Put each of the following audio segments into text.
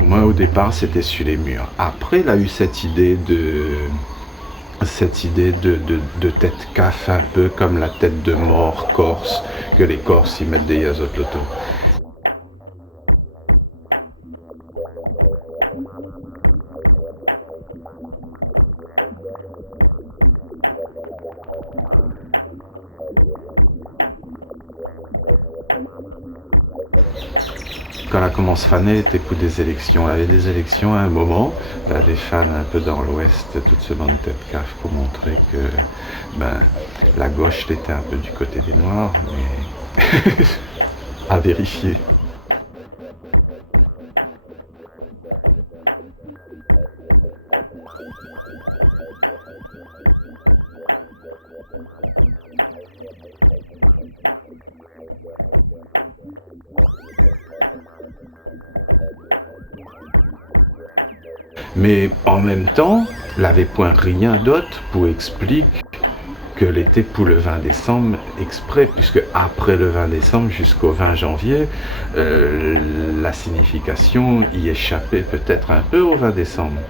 Moi, au départ, c'était sur les murs. Après, il a eu cette idée de tête CAF, un peu comme la tête de mort corse, que les Corses y mettent des Yazotloto. Quand la commence faner, était pour des élections. Il y avait des élections à un moment, il y avait des fans un peu dans l'ouest, toute ce bande tête CAF pour montrer que ben, la gauche était un peu du côté des Noirs, mais à vérifier. Mais en même temps, il n'avait point rien d'autre pour expliquer que l'été pour le 20 décembre exprès, puisque après le 20 décembre jusqu'au 20 janvier, la signification y échappait peut-être un peu au 20 décembre.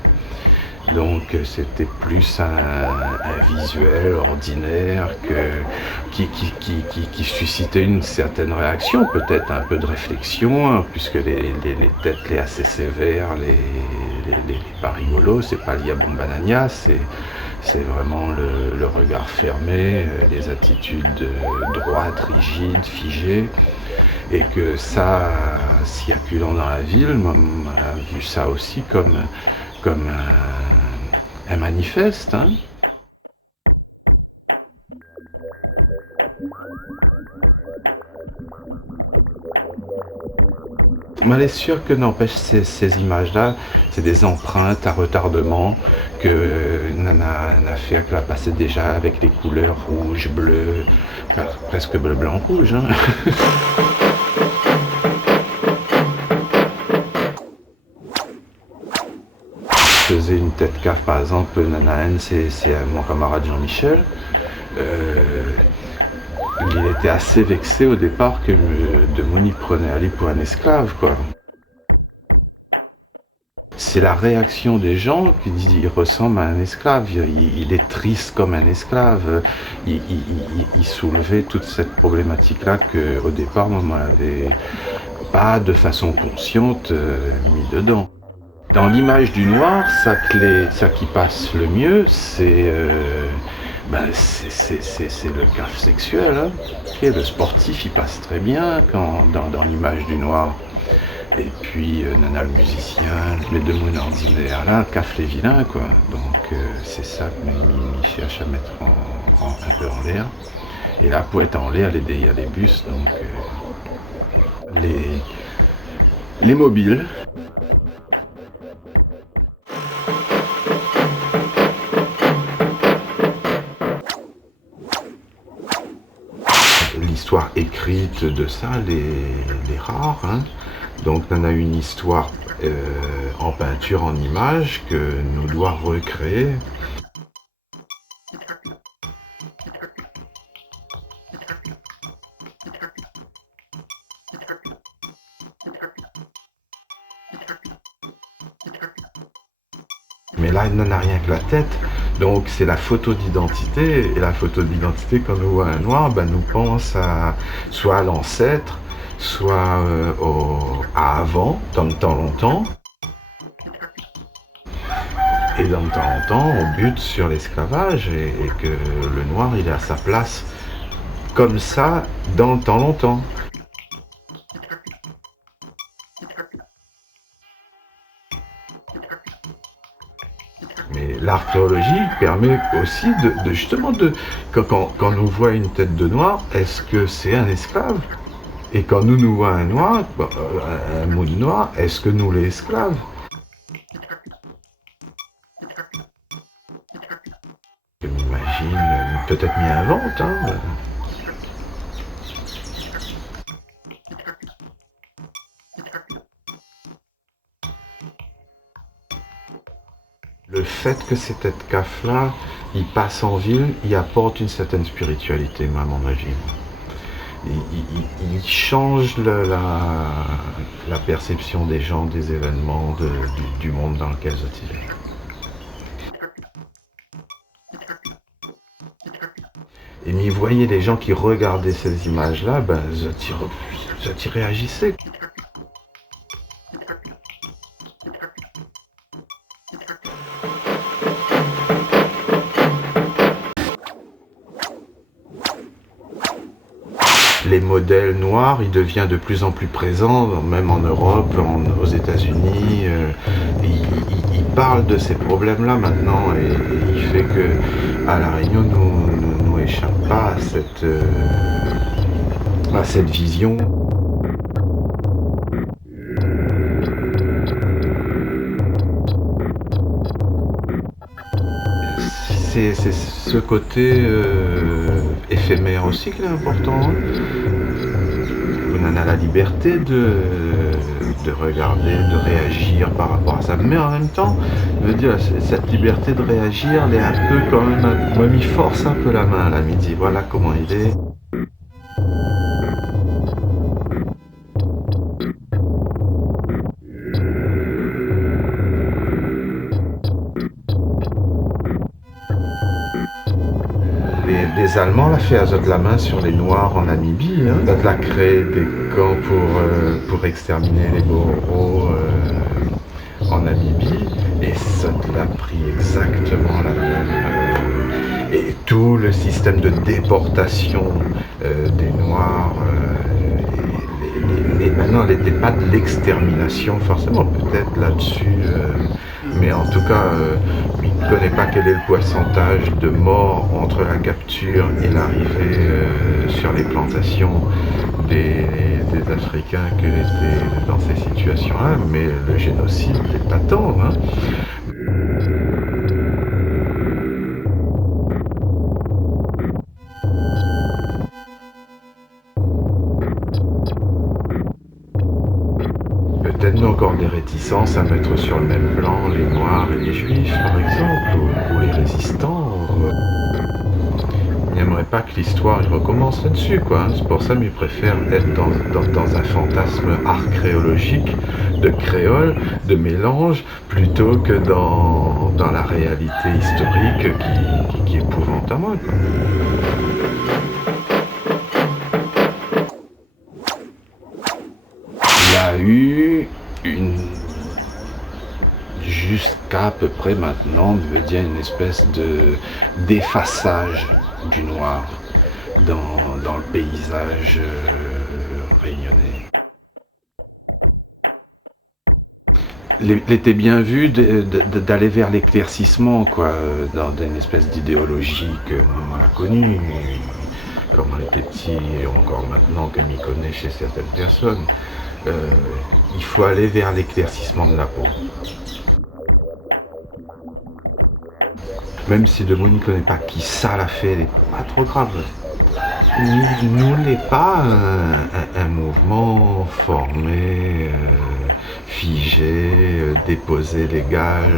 Donc c'était plus un visuel ordinaire qui suscitait une certaine réaction, peut-être un peu de réflexion, hein, puisque les têtes les assez sévères, les pas rigolos, c'est pas l'Iabombanania, c'est vraiment le regard fermé, les attitudes droites, rigides, figées, et que ça, circulant dans la ville, on a vu ça aussi comme un manifeste. Hein. Mais elle est sûre que n'empêche ces images-là, c'est des empreintes à retardement que Nana fait qu'elle a passé déjà avec les couleurs rouge, bleu, presque bleu, blanc, rouge. Hein. Je faisais une tête caf par exemple, Nana N, c'est mon camarade Jean-Michel. Il était assez vexé au départ que de Moni prenait Ali pour un esclave, quoi. C'est la réaction des gens qui disent qu'il ressemble à un esclave, il est triste comme un esclave, il soulevait toute cette problématique-là qu'au départ, maman n'avait pas de façon consciente mis dedans. Dans l'image du noir, ça qui passe le mieux, c'est le CAF sexuel. Hein. Okay, le sportif, il passe très bien dans l'image du noir. Et puis Nana le musicien, les deux mounes ordinaires, là, CAF les vilains, quoi. Donc c'est ça que il cherche à mettre un peu en l'air. Et là, pour être en l'air, il y a les bus, donc les mobiles. L'histoire écrite de ça, les rares. Hein. Donc on a une histoire en peinture, en image, que nous doit recréer. Mais là, il n'en a rien que la tête. Donc c'est la photo d'identité. Et la photo d'identité, quand on voit un noir, ben, nous pense soit à l'ancêtre, soit à avant, dans le temps longtemps. Et dans le temps longtemps, on bute sur l'esclavage et que le noir, il est à sa place comme ça, dans le temps longtemps. Mais l'archéologie permet aussi de justement quand nous voit une tête de noir, est-ce que c'est un esclave? Et quand nous voit un noir, un mot de noir, est-ce que nous les esclaves? Je m'imagine, peut-être m'y invente, hein. Le fait que ces têtes CAF-là, ils passent en ville, ils apportent une certaine spiritualité, moi, à mon avis. il change la perception des gens, des événements, du monde dans lequel il est. Et mais voyez les gens qui regardaient ces images-là, ben, ils réagissaient. Les modèles noirs, il devient de plus en plus présent, même en Europe, aux États-Unis. Il parle de ces problèmes-là maintenant et il fait que à La Réunion, nous échappe pas à cette vision. C'est ce côté éphémère aussi qui est important. Hein. On en a la liberté de regarder, de réagir par rapport à ça. Mais en même temps, je veux dire, cette liberté de réagir, elle est un peu quand même... Moi, m'y force un peu la main, là, m'y dit, voilà comment il est. Les Allemands l'ont fait à eux de la main sur les Noirs en Namibie. Hein. Ils ont créé des camps pour exterminer les Boros en Namibie. Et ça l'a pris exactement la même. Et tout le système de déportation des Noirs. Maintenant, elle n'était pas de l'extermination, forcément, peut-être là-dessus. Mais en tout cas, il ne connaît pas quel est le pourcentage de morts entre la capture et l'arrivée sur les plantations des Africains qui étaient dans ces situations-là, mais le génocide est patent. Hein. Peut-être encore des réticences à mettre sur le même plan les Noirs et les Juifs, par exemple, ou les résistants. Il n'aimerait pas que l'histoire recommence là-dessus, quoi. C'est pour ça qu'il préfère être dans un fantasme archéologique, de créole, de mélange, plutôt que dans la réalité historique qui épouvante à moi, quoi. Il a eu jusqu'à peu près maintenant, je veux dire, une espèce d'effaçage du noir dans le paysage réunionnais. Il était bien vu d'aller vers l'éclaircissement, quoi, dans une espèce d'idéologie que on a connue, comme on était petit et encore maintenant que m'y connaît chez certaines personnes. Il faut aller vers l'éclaircissement de la peau. Même si le monde ne connaît pas qui ça l'a fait, elle n'est pas trop grave. Nous n'est pas un mouvement formé, figé, déposé, légal.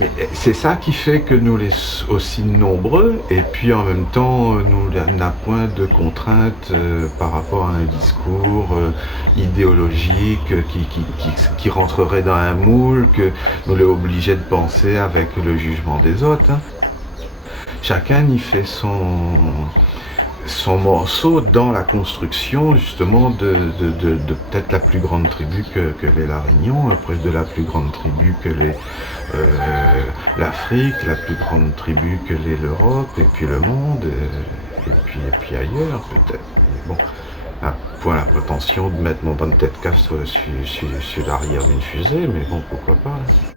Mais c'est ça qui fait que nous les aussi nombreux et puis en même temps nous n'a point de contraintes par rapport à un discours idéologique qui rentrerait dans un moule, que nous les obligeait de penser avec le jugement des autres. Hein. Chacun y fait son morceau dans la construction justement de peut-être la plus grande tribu que l'est la Réunion, après de la plus grande tribu que l'est l'Afrique, la plus grande tribu que l'est l'Europe, et puis le monde, et puis ailleurs peut-être. Mais bon, à point la prétention de mettre mon bonne tête cave sur l'arrière d'une fusée, mais bon, pourquoi pas. Hein.